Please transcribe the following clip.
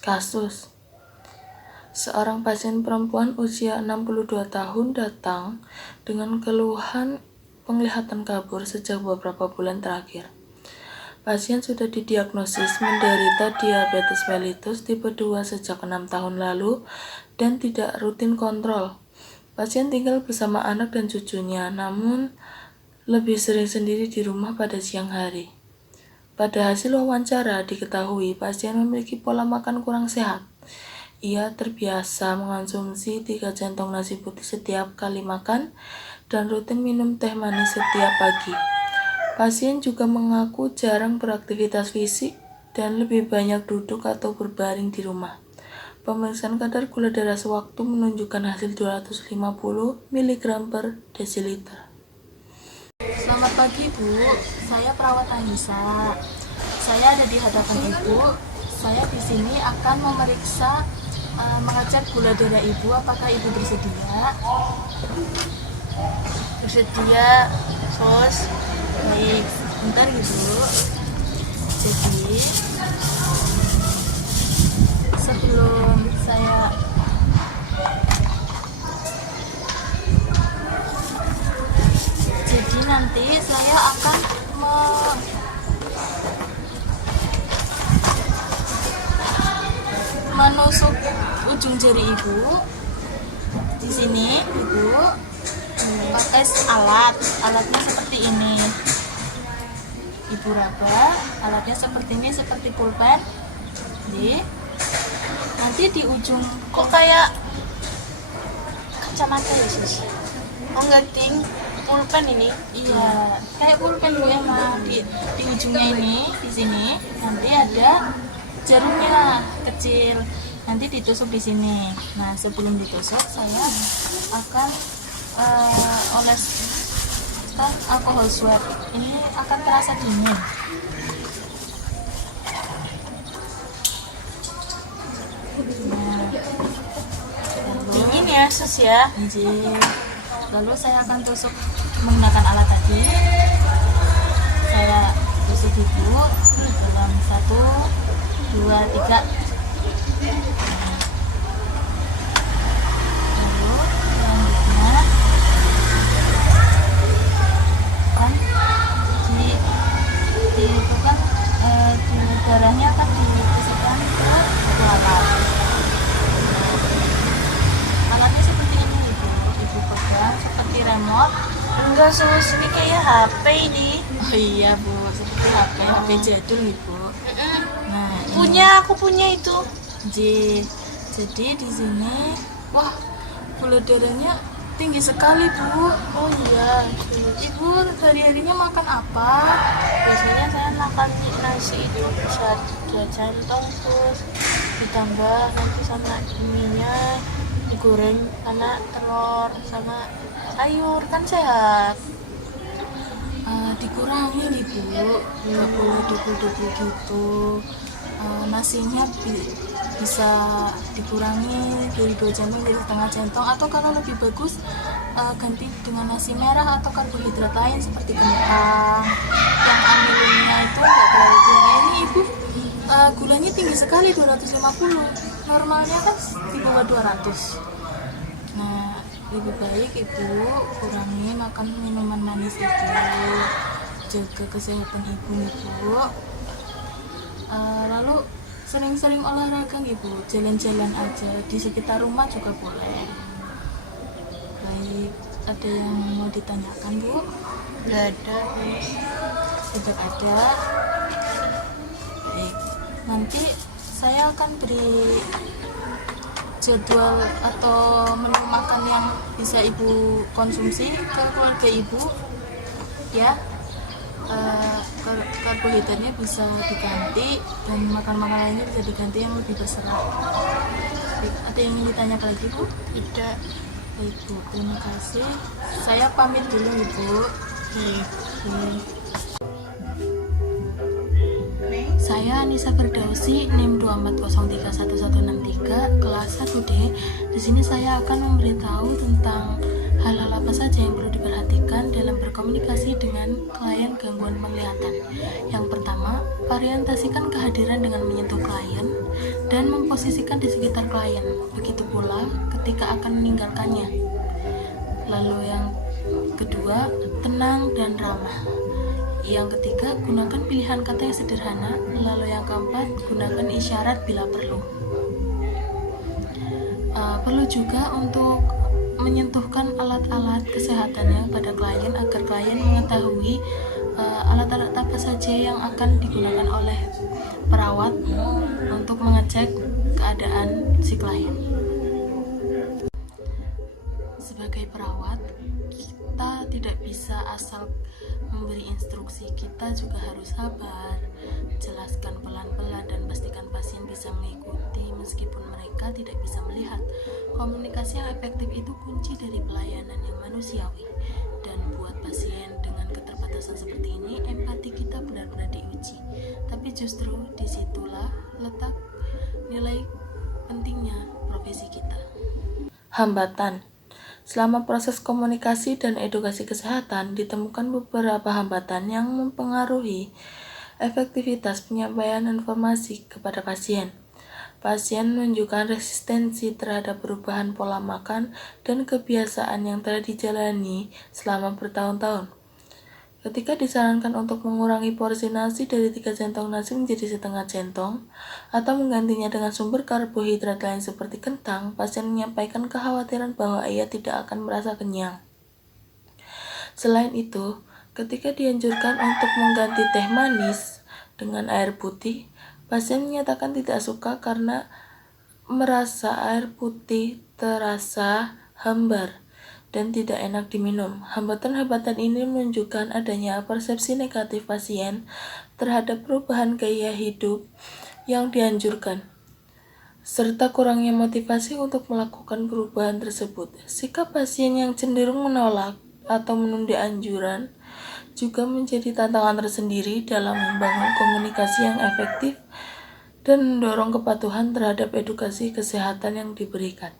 Kasus: seorang pasien perempuan usia 62 tahun datang dengan keluhan penglihatan kabur sejak beberapa bulan terakhir. Pasien sudah didiagnosis menderita diabetes mellitus tipe 2 sejak 6 tahun lalu dan tidak rutin kontrol. Pasien tinggal bersama anak dan cucunya, namun lebih sering sendiri di rumah pada siang hari. Pada hasil wawancara diketahui pasien memiliki pola makan kurang sehat. Ia terbiasa mengonsumsi 3 centong nasi putih setiap kali makan dan rutin minum teh manis setiap pagi. Pasien juga mengaku jarang beraktivitas fisik dan lebih banyak duduk atau berbaring di rumah. Pemeriksaan kadar gula darah sewaktu menunjukkan hasil 250 mg per desiliter. Selamat pagi Bu, saya perawat Anissa. Saya ada di hadapan Ibu. Saya di sini akan memeriksa, mengecek gula darah Ibu. Apakah Ibu bersedia? Bersedia, Sos. Baik, bentar Ibu. Jadi, sebelum saya nanti saya akan menusuk ujung jari Ibu di sini. Ibu pakai alatnya seperti ini. Ibu raba alatnya seperti ini, seperti pulpen. Nanti di ujung, kok kayak kacamata ya sis? Oh enggak ding, pulpen ini? Iya, kayak pulpen Bu ya Ma. Di ujungnya ini, di sini nanti ada jarumnya kecil. Nanti ditusuk di sini. Nah, sebelum ditusuk saya akan oles alkohol swab. Ini akan terasa dingin. Dingin ya sus ya? Lalu saya akan tusuk menggunakan alat tadi. Saya tusuk Ibu dalam 1, 2, 3. Lalu selanjutnya kan itu kan di darahnya akan ditusukkan ke belakang. Alatnya seperti ini Ibu pegang seperti remote. Enggak sus, ini kayak HP ini. Oh iya Bu, seperti HP jadul Ibu. Nah, Aku punya itu. Jadi di sini, wah, gula darahnya tinggi sekali Bu. Oh iya. Ibu hari-harinya makan apa? Biasanya saya makan nasi itu bisa 3 centong terus ditambah nanti sama ininya digoreng karena telur sama sayur kan sehat. Dikurangi Ibu, nggak boleh double gitu. Nasinya bisa dikurangi dari 2 centong jadi setengah centong, atau kalau lebih bagus ganti dengan nasi merah atau karbohidrat lain seperti kentang yang amiloidnya itu nggak terlalu tinggi. Ini Ibu gulanya tinggi sekali, 250, normalnya kan di bawah 200. Nah, lebih baik Ibu kurangi makan minuman manis itu, jaga kesehatan Ibu. Lalu sering-sering olahraga Ibu, jalan-jalan aja di sekitar rumah juga boleh. Baik, ada yang mau ditanyakan Bu? Nggak ada. Tidak ada. Baik, nanti saya akan beri jadwal atau menu makan yang bisa Ibu konsumsi ke keluarga Ibu ya. Karbohidratnya bisa diganti dan makan lainnya bisa diganti yang lebih berserat. Ada yang ingin ditanya lagi Bu? Tidak. Baik Bu, terima kasih. Saya pamit dulu Ibu. Saya Anissa Firdausi, NIM 240311163, kelas 1D. Di sini saya akan memberitahu tentang hal-hal apa saja yang perlu diperhatikan diajarkan dalam berkomunikasi dengan klien gangguan penglihatan. Yang pertama, orientasikan kehadiran dengan menyentuh klien dan memposisikan di sekitar klien. Begitu pula ketika akan meninggalkannya. Lalu yang kedua, tenang dan ramah. Yang ketiga, gunakan pilihan kata yang sederhana. Lalu yang keempat, gunakan isyarat bila perlu. Perlu juga untuk menyentuhkan alat-alat kesehatannya pada klien agar klien mengetahui alat-alat apa saja yang akan digunakan oleh perawat untuk mengecek keadaan si klien. Sebagai perawat, kita tidak bisa asal memberi instruksi, kita juga harus sabar, jelaskan pelan-pelan dan pastikan pasien bisa mengikuti meskipun mereka tidak bisa melihat. Komunikasi yang efektif itu kunci dari pelayanan yang manusiawi, dan buat pasien dengan keterbatasan seperti ini, empati kita benar-benar diuji. Tapi justru disitulah letak nilai pentingnya profesi kita. Hambatan. Selama proses komunikasi dan edukasi kesehatan, ditemukan beberapa hambatan yang mempengaruhi efektivitas penyampaian informasi kepada pasien. Pasien menunjukkan resistensi terhadap perubahan pola makan dan kebiasaan yang telah dijalani selama bertahun-tahun. Ketika disarankan untuk mengurangi porsi nasi dari 3 centong nasi menjadi setengah centong atau menggantinya dengan sumber karbohidrat lain seperti kentang, pasien menyampaikan kekhawatiran bahwa ia tidak akan merasa kenyang. Selain itu, ketika dianjurkan untuk mengganti teh manis dengan air putih, pasien menyatakan tidak suka karena merasa air putih terasa hambar dan tidak enak diminum. Hambatan-hambatan ini menunjukkan adanya persepsi negatif pasien terhadap perubahan gaya hidup yang dianjurkan, serta kurangnya motivasi untuk melakukan perubahan tersebut. Sikap pasien yang cenderung menolak atau menunda anjuran juga menjadi tantangan tersendiri dalam membangun komunikasi yang efektif dan mendorong kepatuhan terhadap edukasi kesehatan yang diberikan.